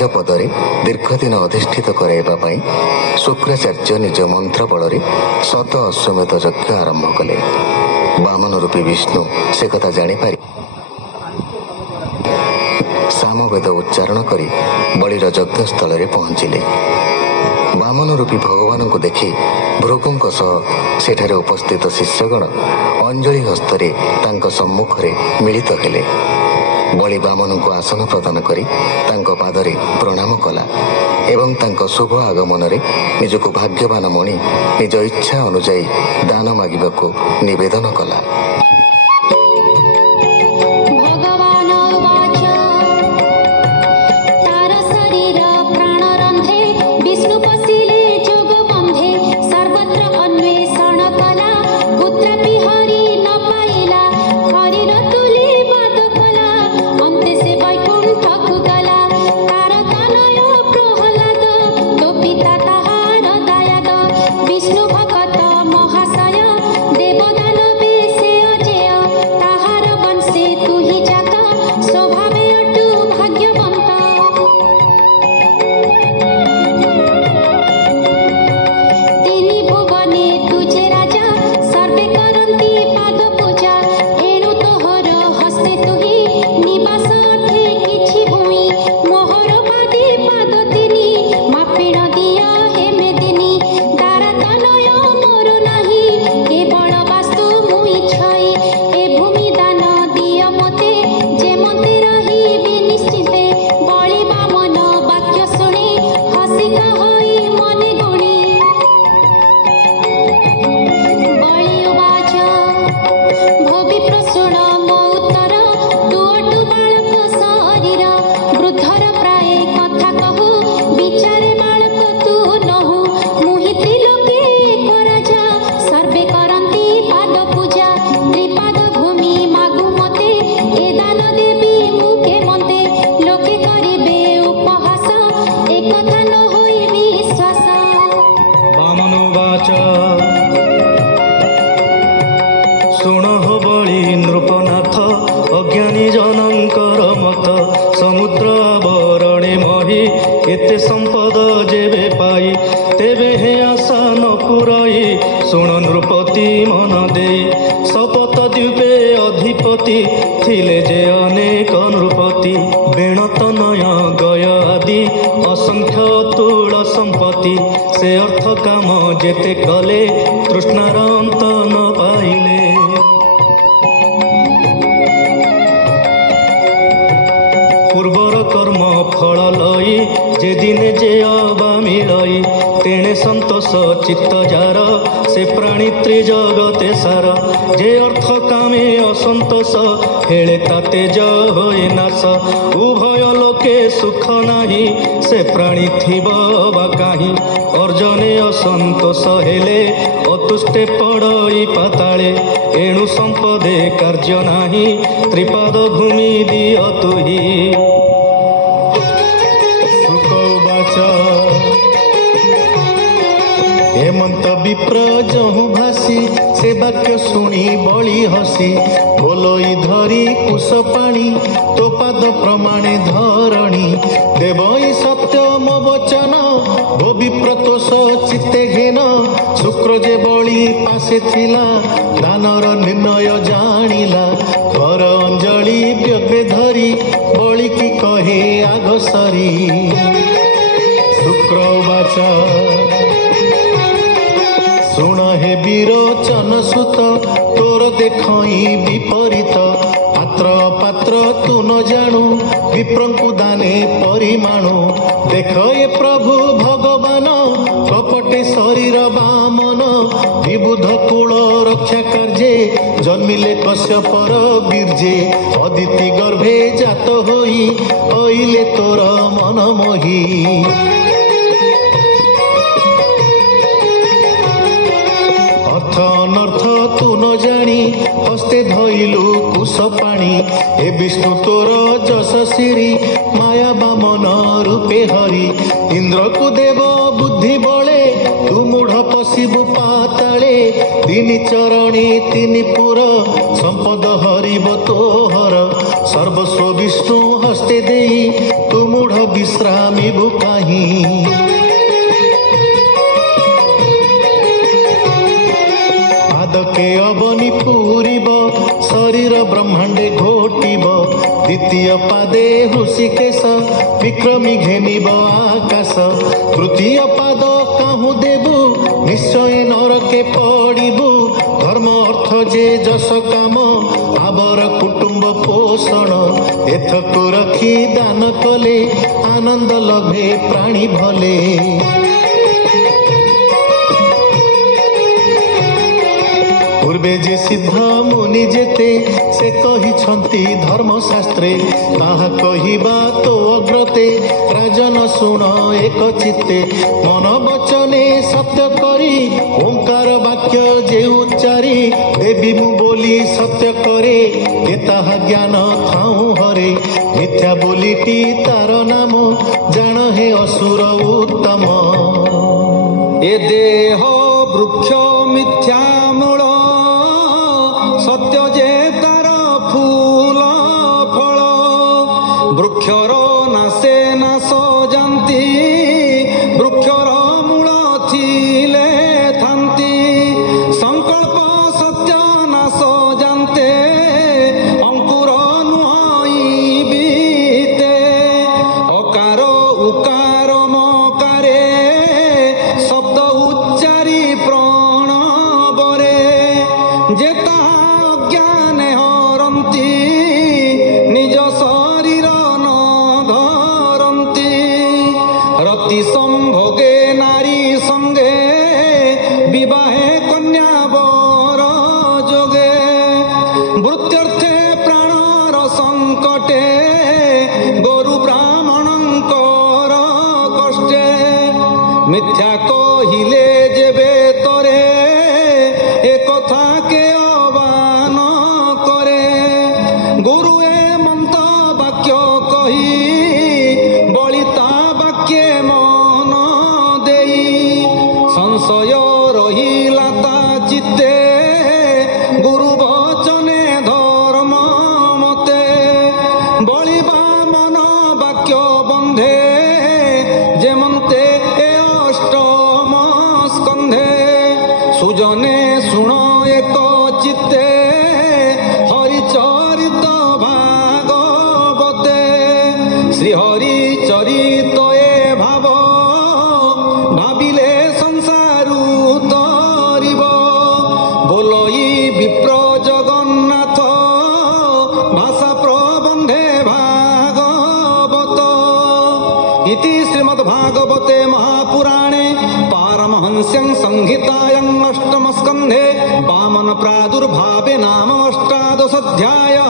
राजपदरे दीर्घदिन अधिष्ठित कराइबा पई शुक्राचार्य निज मंत्र बल शत अश्वमेध यज्ञ आरंभ कले। वामन रूपी विष्णु से कथा जानिपारि सामवेद उच्चारण करी बलिर यज्ञस्थल में पहुंचिले। वामन रूपी भगवान को देखि भृगुंक सह सेठारे उपस्थित शिष्यगण अंजलि हस्तरे तांको सम्मुखरे मिलित हेले। बलि वामन को आसन प्रदान करी तांको पादरे प्रणाम कला एवं तांको शुभ आगमन रे निजको भाग्यवान मणि निज इच्छा अनुजाई दान मागिबाको निवेदन कला। चित्त जार से प्राणी त्रिजगते सार जे अर्थ कामे असंतोष हेले ताते होए नाश उभय लोके सुख नाही से प्राणी थिब बा काहि अर्जने असंतोष हेले अतुष्टे पड़ई पाताले एणु संपदे कार्य नाही त्रिपाद भूमि दिय तुहि हेमंत विप्र जहु भासी से वाक्य शुणी बलि हसी बोलई धरी कुश पाणी तो पाद प्रमाणे धरणी देवई सत्य मो वचन भो विप्रतोष चित्ते घेन शुक्र जे बलि पासे थिला दानर निर्णय जानिला कर अंजलि व्यग्रे धरी बलि की कहे आग सरी शुक्र वाचा शुण हे विरोचन सुत तोर देखई विपरीत पात्र पात्र तू न जानू विप्रंकु दाने परिमाणु देख ये प्रभु भगवान कपटे शरीर बामन विबुध कूल रक्षा कार्ये जन्मिले कश्यपर बीर्जे अदिति गर्भे जात होई अइले तोर मन मोही अनर्थ तू न जानी हस्ते धइलु कुश पाणी हे विष्णु तोर जस सिरी माया बामन रूपे हरि इंद्र को देव बुद्धि बले तू मूढ़ पशिबु पाताले तिनि चरणी तिनि पुर संपद हरिब तोहर सर्वस्व विष्णु हस्ते देई तू मूढ़ विश्रामिबु काहीं पादके अबनी पूरिब शरीर ब्रह्मांडे घोटिब द्वितीय पादे हृषिकेश विक्रमी घेनिब आकाश तृतीय पाद काहू देबु निश्चय नरके पड़िबु धर्म अर्थ जे जस काम आबर कुटुंब पोषण एथको रखी दान कले आनंद लभे प्राणी भले पूर्वे जे सिद्ध मुनि जेते से कहिछंती धर्मशास्त्रे ताहा कहिबा तो अग्रते राजन सुन एक चित्ते मन वचने सत्य करी ओंकार वाक्य जे उच्चारी देवी मु बोली सत्य करे के ताहा ज्ञान थाऊ हरे मिथ्या बोलीटी तार नाम जान हे असुर उत्तम ए देह वृक्ष मिथ्या मूल सत्य जे तार फूल फल वृक्षर नासे नाश जाती वृक्षर मूल थिले थांती संकल्प सत्य नाश जानते अंकुर नुहई बीते अकार उकार मकारे शब्द उच्चारी प्रणवरे जेता ज्ञाने हरंती निज शरीर न धरंती रति संभोगे नारी संगे विवाहे कन्या बर जोगे वृत्यर्थे प्राणर संकटे गोरु ब्राह्मणंकर कष्टे मिथ्या कहिले जेबे तरे ए कथा के अबान करे गुरु ए मंत वाक्य कही बलिता वाक्ये मन देई संशय रहिला ता चित्ते गुरु वचने धर्म मते बलिबा मन वाक्य बंधे जेमंते ए अष्टम स्कंधे सुजने सुण एक चित्ते हरिचरित भागवते श्री हरि चरित ए भाव भाविले संसारु तरिब बोलई विप्र जगन्नाथ भाषा प्रबंधे भागवत इति श्रीमद्भागवते महापुराणे पारमहंस्यं संहितायां अष्टम स्कन्धे वामन प्रादुर्भावे नाम अष्टादश अध्यायः।